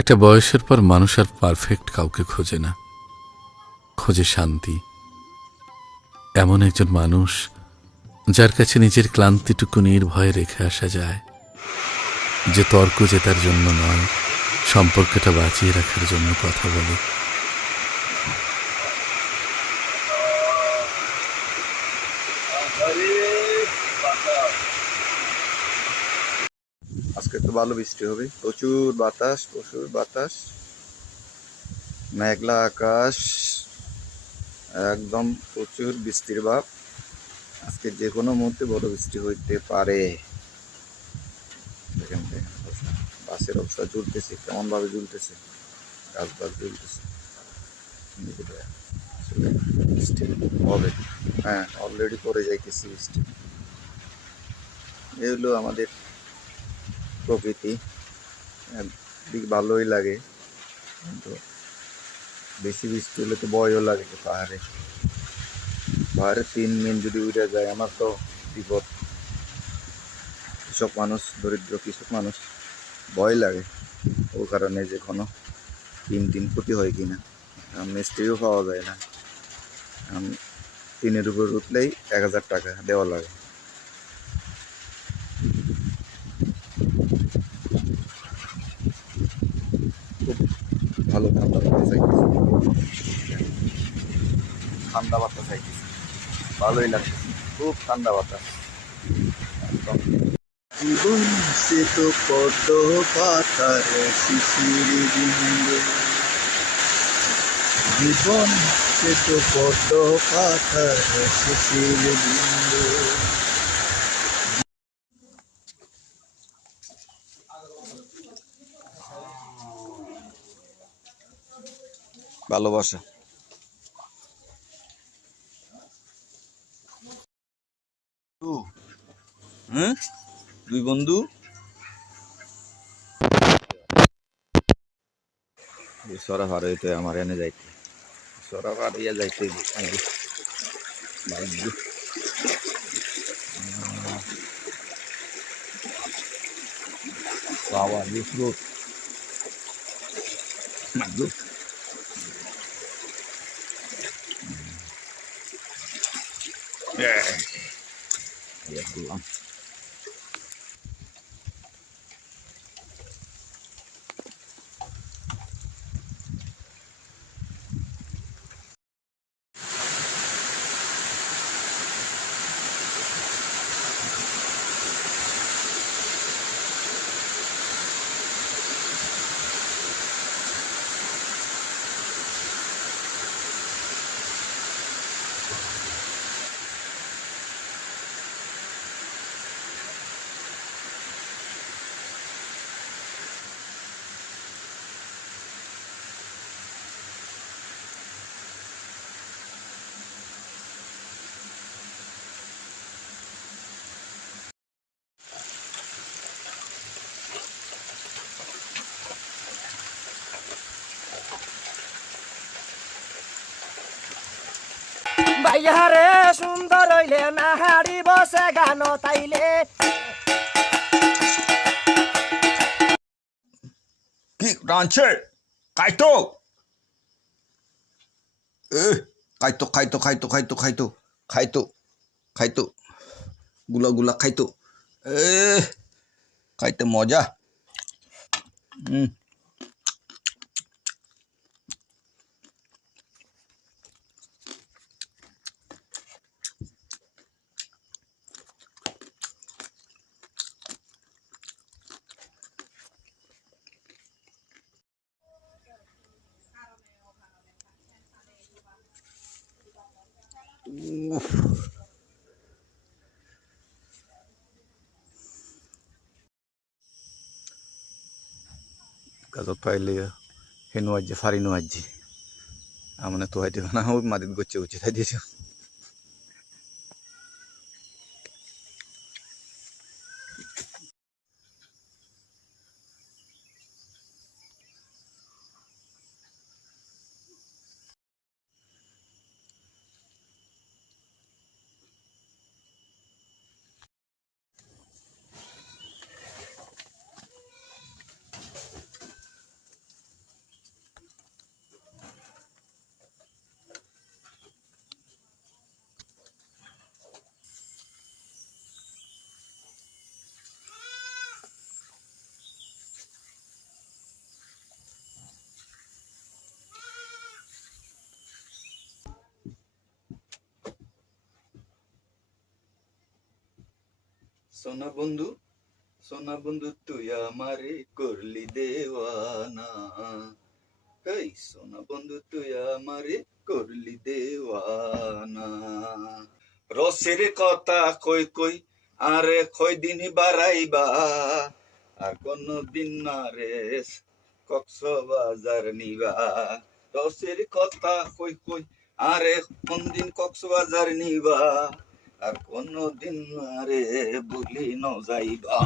একটা বয়সের পর মানুষ আর পারফেক্ট কাউকে খোঁজে না, খোঁজে শান্তি। এমন একজন মানুষ যার কাছে নিজের ক্লান্তিটুকু নির্ভয়ে রেখে আসা যায়, যে তর্ক জেতার জন্য নয়, সম্পর্কটা বাঁচিয়ে রাখার জন্য কথা বলে। আজকে তো ভালো বৃষ্টি হবে, প্রচুর বাতাস, প্রচুর বাতাস, মেঘলা আকাশ, একদম প্রচুর বৃষ্টির ভাব। আজকে যে কোনো মুহূর্তে বড় বৃষ্টি হইতে পারে। দেখেন দেখেন বাসের অবস্থা ঝুলতেছে, কেমন ভাবে ঝুলতেছে, গাছ বাস ঝুলতেছে। আসলে বৃষ্টি হবে, হ্যাঁ অলরেডি পড়ে যাইতেছে বৃষ্টি। এই হলো আমাদের প্রকৃতি, দিক ভালোই লাগে, কিন্তু বেশি বৃষ্টি হলে তো ভয়ও লাগে। পাহাড়ে পাহাড়ে 3 মিনিট যদি উড়ে যায় আমার তো বিপদ। কৃষক মানুষ, দরিদ্র কৃষক মানুষ, ভয় লাগে ও কারণে যে কোনো টিন ক্ষতি হয় কিনা। মিস্ত্রিও পাওয়া যায় না, টিনের উপর উঠলেই 1000 টাকা দেওয়া লাগে। খুব ভালো ঠান্ডা বাতাস চাইতেছে, ঠান্ডা বাতাস চাইতেছে, ভালোই লাগতেছে, খুব ঠান্ডা বাতাস একদম। জীবন সে তো পদ্ম পাতার শিশির বিন্দু, জীবন সে তো পদ্ম পাতার শিশির বিন্দু। ভালোবাসা। হ্যাঁ, দুই বন্ধু সরা ভার হইতে আমার এনে যাইতে, সরা ভার ইয়া যাইতে বাবা ইউসুফ মাদুক ইয়া করলাম। বাইহারে সুন্দর হইলে না হাড়ি বসে গান তাইলে কি রাঁধছে? খাইতো এ, খাইতো খাইতো খাইতো খাইতো খাইতো খাইতো খাইতো গুলা গুলা খাইতো এ, খাইতে মজা। Kalau paile henu aja farinu aja, amane tuh aja karena aku madit gocce gocce tadi sih. সোনা বন্ধু, সোনা বন্ধু তুই আমারে করলি দেওয়ানা। এই সোনা বন্ধু তুই আমারে করলি দেওয়ানা। রসের কথা কই কই আরে কয় দিন বাড়াইবা, আর কোন দিন না রে কক্সবাজার নিবা। রসের কথা কই কই আরে কোন দিন কক্সবাজার নিবা, আর কোন দিন না রে ভুলি ন যাইবা।